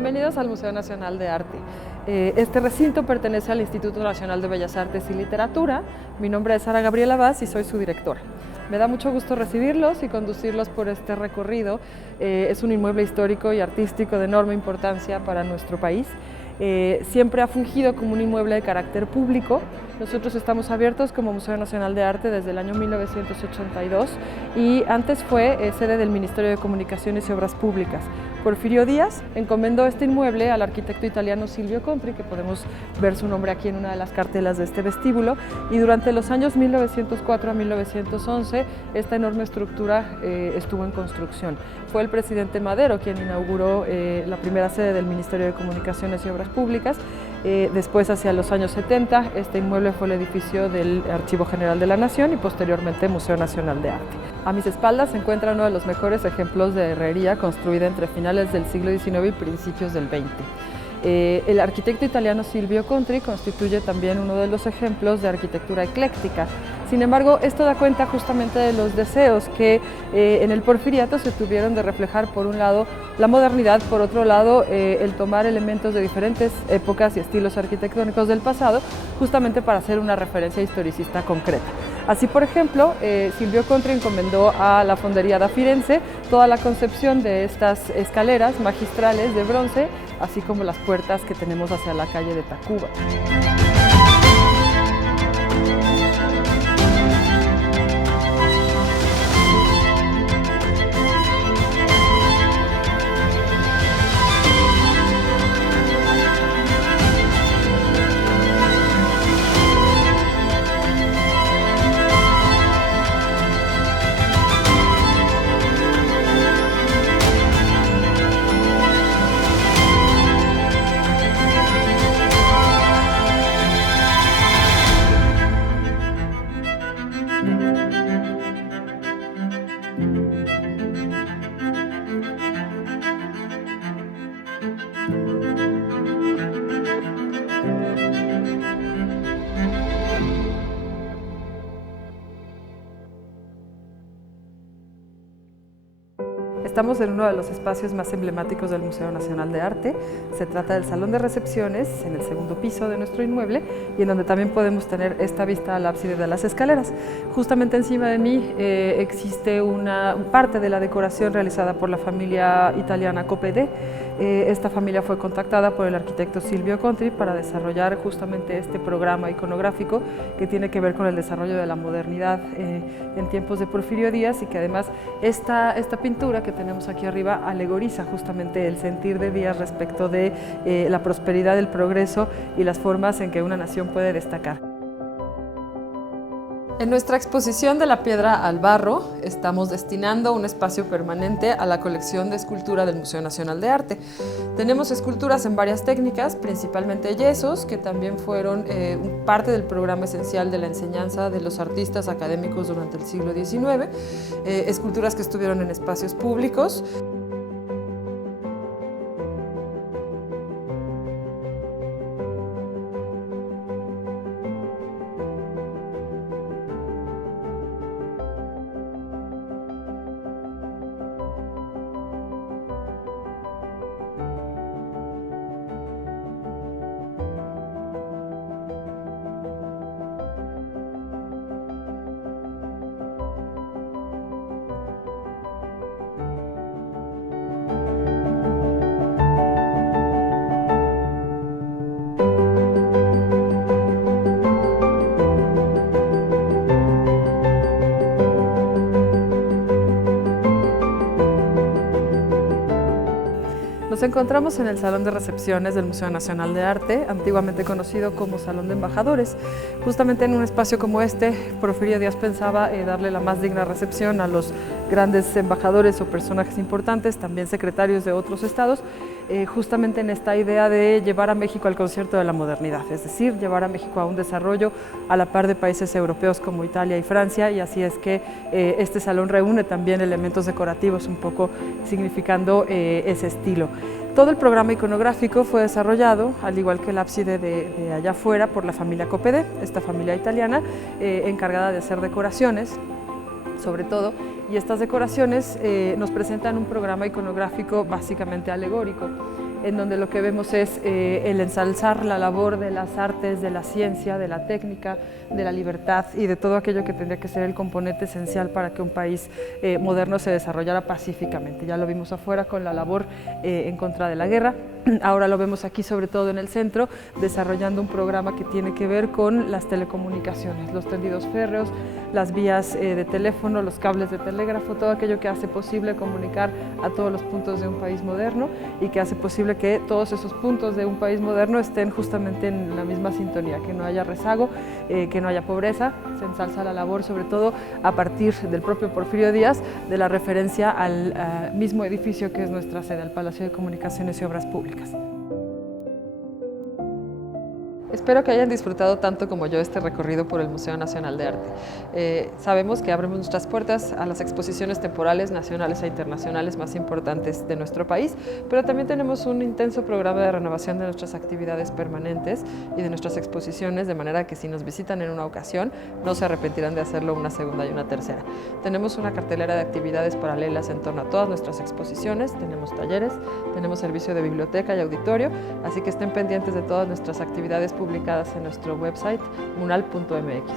Bienvenidos al Museo Nacional de Arte. Este recinto pertenece al Instituto Nacional de Bellas Artes y Literatura. Mi nombre es Sara Gabriela Vaz y soy su directora. Me da mucho gusto recibirlos y conducirlos por este recorrido. Es un inmueble histórico y artístico de enorme importancia para nuestro país. Siempre ha fungido como un inmueble de carácter público. Nosotros estamos abiertos como Museo Nacional de Arte desde el año 1982 y antes fue sede del Ministerio de Comunicaciones y Obras Públicas. Porfirio Díaz encomendó este inmueble al arquitecto italiano Silvio Contri, que podemos ver su nombre aquí en una de las cartelas de este vestíbulo, y durante los años 1904 a 1911 esta enorme estructura estuvo en construcción. Fue el presidente Madero quien inauguró la primera sede del Ministerio de Comunicaciones y Obras Públicas. Después, hacia los años 70, este inmueble fue el edificio del Archivo General de la Nación y posteriormente Museo Nacional de Arte. A mis espaldas se encuentra uno de los mejores ejemplos de herrería construida entre finales del siglo XIX y principios del XX. El arquitecto italiano Silvio Contri constituye también uno de los ejemplos de arquitectura ecléctica. Sin embargo, esto da cuenta justamente de los deseos que en el porfiriato se tuvieron de reflejar, por un lado, la modernidad, por otro lado, el tomar elementos de diferentes épocas y estilos arquitectónicos del pasado, justamente para hacer una referencia historicista concreta. Así, por ejemplo, Silvio Contri encomendó a la Fondería da Firenze toda la concepción de estas escaleras magistrales de bronce, así como las puertas que tenemos hacia la calle de Tacuba. Estamos en uno de los espacios más emblemáticos del Museo Nacional de Arte. Se trata del salón de recepciones, en el segundo piso de nuestro inmueble, y en donde también podemos tener esta vista al ábside de las escaleras. Justamente encima de mí existe una parte de la decoración realizada por la familia italiana Coppede. Esta familia fue contactada por el arquitecto Silvio Contri para desarrollar justamente este programa iconográfico que tiene que ver con el desarrollo de la modernidad en tiempos de Porfirio Díaz, y que además esta pintura que tenemos aquí arriba alegoriza justamente el sentir de Díaz respecto de la prosperidad, el progreso y las formas en que una nación puede destacar. En nuestra exposición de la piedra al barro estamos destinando un espacio permanente a la colección de escultura del Museo Nacional de Arte. Tenemos esculturas en varias técnicas, principalmente yesos, que también fueron parte del programa esencial de la enseñanza de los artistas académicos durante el siglo XIX, esculturas que estuvieron en espacios públicos. Nos encontramos en el Salón de Recepciones del Museo Nacional de Arte, antiguamente conocido como Salón de Embajadores. Justamente en un espacio como este, Porfirio Díaz pensaba darle la más digna recepción a los grandes embajadores o personajes importantes, también secretarios de otros estados, justamente en esta idea de llevar a México al concierto de la modernidad, es decir, llevar a México a un desarrollo a la par de países europeos como Italia y Francia, y así es que este salón reúne también elementos decorativos un poco significando ese estilo. Todo el programa iconográfico fue desarrollado, al igual que el ábside de allá afuera, por la familia Coppede, esta familia italiana encargada de hacer decoraciones, sobre todo, y estas decoraciones nos presentan un programa iconográfico básicamente alegórico. en donde lo que vemos es el ensalzar la labor de las artes, de la ciencia, de la técnica, de la libertad y de todo aquello que tendría que ser el componente esencial para que un país moderno se desarrollara pacíficamente. Ya lo vimos afuera con la labor en contra de la guerra. Ahora lo vemos aquí, sobre todo en el centro, desarrollando un programa que tiene que ver con las telecomunicaciones, los tendidos férreos, las vías de teléfono, los cables de telégrafo, todo aquello que hace posible comunicar a todos los puntos de un país moderno y que hace posible que todos esos puntos de un país moderno estén justamente en la misma sintonía, que no haya rezago, que no haya pobreza. Se ensalza la labor, sobre todo a partir del propio Porfirio Díaz, de la referencia al mismo edificio que es nuestra sede, al Palacio de Comunicaciones y Obras Públicas. Espero que hayan disfrutado tanto como yo este recorrido por el Museo Nacional de Arte. Sabemos que abrimos nuestras puertas a las exposiciones temporales nacionales e internacionales más importantes de nuestro país, pero también tenemos un intenso programa de renovación de nuestras actividades permanentes y de nuestras exposiciones, de manera que si nos visitan en una ocasión, no se arrepentirán de hacerlo una segunda y una tercera. Tenemos una cartelera de actividades paralelas en torno a todas nuestras exposiciones, tenemos talleres, tenemos servicio de biblioteca y auditorio, así que estén pendientes de todas nuestras actividades publicadas en nuestro website munal.mx.